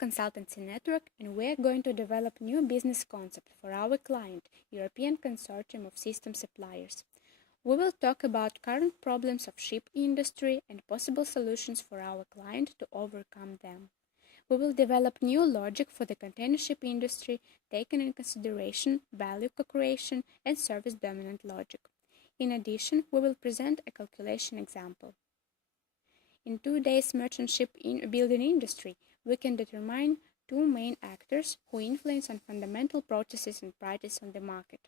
consultancy network, and we are going to develop new business concept for our client, European Consortium of System Suppliers. We will talk about current problems of ship industry and possible solutions for our client to overcome them. We will develop new logic for the container ship industry, taking in consideration value co-creation and service dominant logic. In addition, we will present a calculation example. In today's merchant ship building industry, we can determine two main actors who influence on fundamental processes and prices on the market.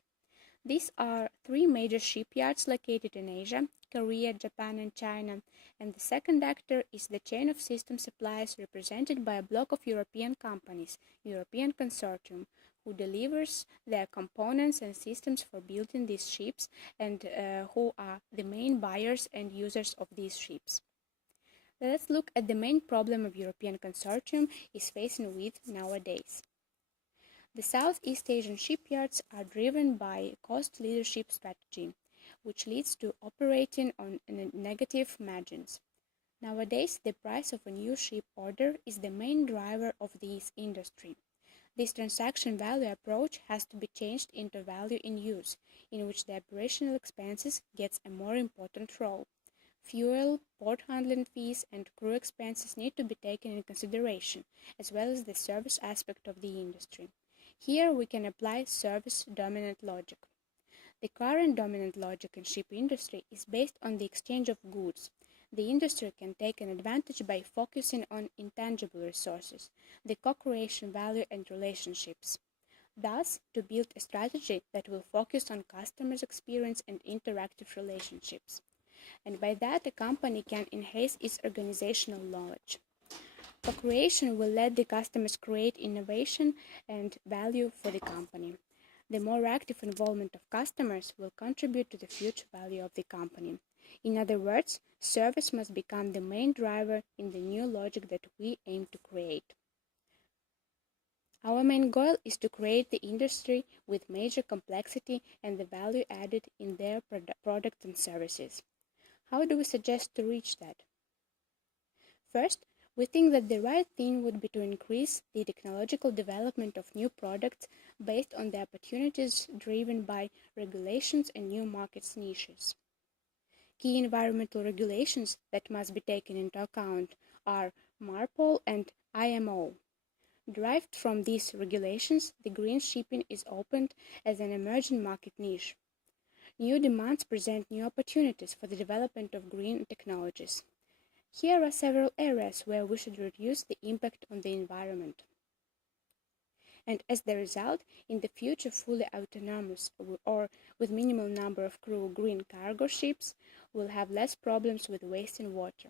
These are three major shipyards located in Asia, Korea, Japan, and China, and the second actor is the chain of system suppliers represented by a block of European companies, European Consortium, who delivers their components and systems for building these ships and who are the main buyers and users of these ships. Let's look at the main problem of European Consortium is facing with nowadays. The Southeast Asian shipyards are driven by a cost leadership strategy, which leads to operating on negative margins. Nowadays, the price of a new ship order is the main driver of this industry. This transaction value approach has to be changed into value in use, in which the operational expenses gets a more important role. Fuel, port handling fees, and crew expenses need to be taken in consideration, as well as the service aspect of the industry. Here we can apply service dominant logic. The current dominant logic in ship industry is based on the exchange of goods. The industry can take an advantage by focusing on intangible resources, the co-creation value and relationships. Thus, to build a strategy that will focus on customers' experience and interactive relationships. And by that, a company can enhance its organizational knowledge. Co-creation will let the customers create innovation and value for the company. The more active involvement of customers will contribute to the future value of the company. In other words, service must become the main driver in the new logic that we aim to create. Our main goal is to create the industry with major complexity and the value added in their products and services. How do we suggest to reach that? First, we think that the right thing would be to increase the technological development of new products based on the opportunities driven by regulations and new markets niches. Key environmental regulations that must be taken into account are MARPOL and IMO. Derived from these regulations, the green shipping is opened as an emerging market niche. New demands present new opportunities for the development of green technologies. Here are several areas where we should reduce the impact on the environment. And as the result, in the future fully autonomous or with minimal number of crew green cargo ships will have less problems with wasting water.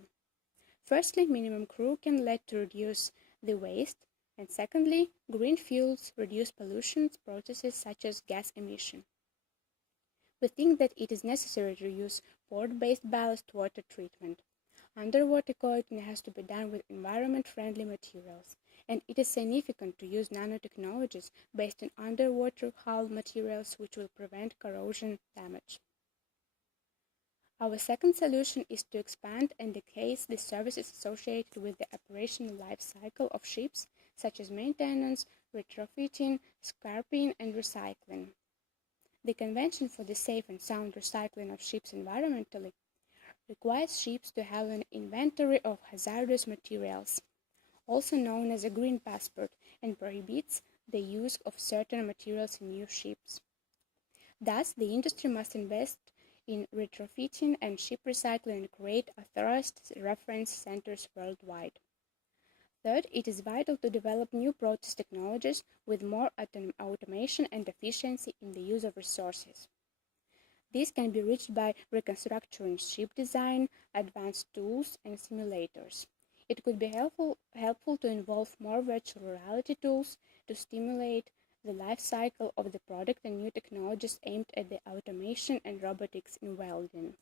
Firstly, minimum crew can lead to reduce the waste, and secondly, green fuels reduce pollution processes such as gas emission. We think that it is necessary to use port-based ballast water treatment. Underwater coating has to be done with environment-friendly materials, and it is significant to use nanotechnologies based on underwater hull materials which will prevent corrosion damage. Our second solution is to expand and enhance the services associated with the operational life cycle of ships, such as maintenance, retrofitting, scrapping, and recycling. The Convention for the Safe and Sound Recycling of Ships environmentally requires ships to have an inventory of hazardous materials, also known as a green passport, and prohibits the use of certain materials in new ships. Thus, the industry must invest in retrofitting and ship recycling and create authorized reference centers worldwide. Third, it is vital to develop new process technologies with more automation and efficiency in the use of resources. This can be reached by reconstructing ship design, advanced tools, and simulators. It could be helpful to involve more virtual reality tools to stimulate the life cycle of the product and new technologies aimed at the automation and robotics in welding.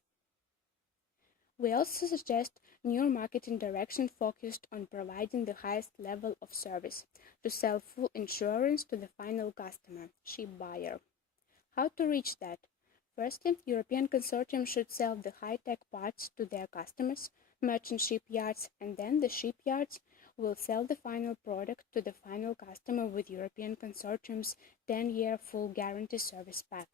We also suggest new marketing direction focused on providing the highest level of service to sell full insurance to the final customer, ship buyer. How to reach that? Firstly, European Consortium should sell the high-tech parts to their customers, merchant shipyards, and then the shipyards will sell the final product to the final customer with European Consortium's 10-year full guarantee service pack.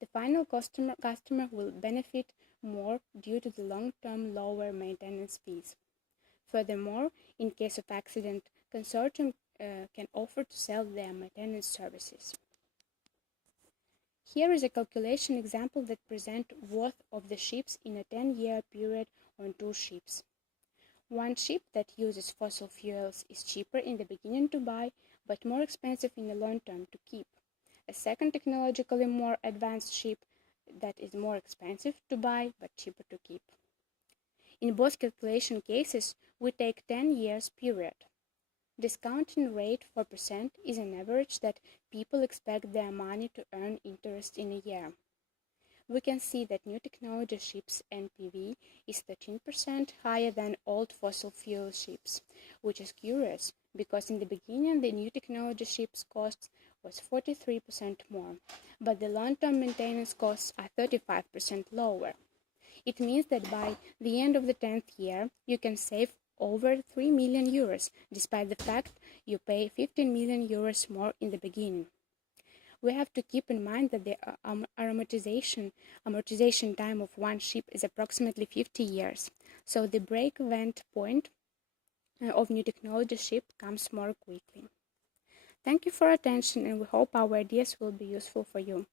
The final customer will benefit more due to the long-term lower maintenance fees. Furthermore, in case of accident, Consortium can offer to sell their maintenance services. Here is a calculation example that presents worth of the ships in a 10-year period on two ships. One ship that uses fossil fuels is cheaper in the beginning to buy, but more expensive in the long term to keep. A second technologically more advanced ship that is more expensive to buy, but cheaper to keep. In both calculation cases, we take 10 years period. Discounting rate 4% is an average that people expect their money to earn interest in a year. We can see that new technology ships NPV is 13% higher than old fossil fuel ships, which is curious because in the beginning the new technology ships cost was 43% more, but the long-term maintenance costs are 35% lower. It means that by the end of the 10th year, you can save over 3 million euros, despite the fact you pay 15 million euros more in the beginning. We have to keep in mind that the amortization time of one ship is approximately 50 years, so the break-even point of new technology ship comes more quickly. Thank you for your attention, and we hope our ideas will be useful for you.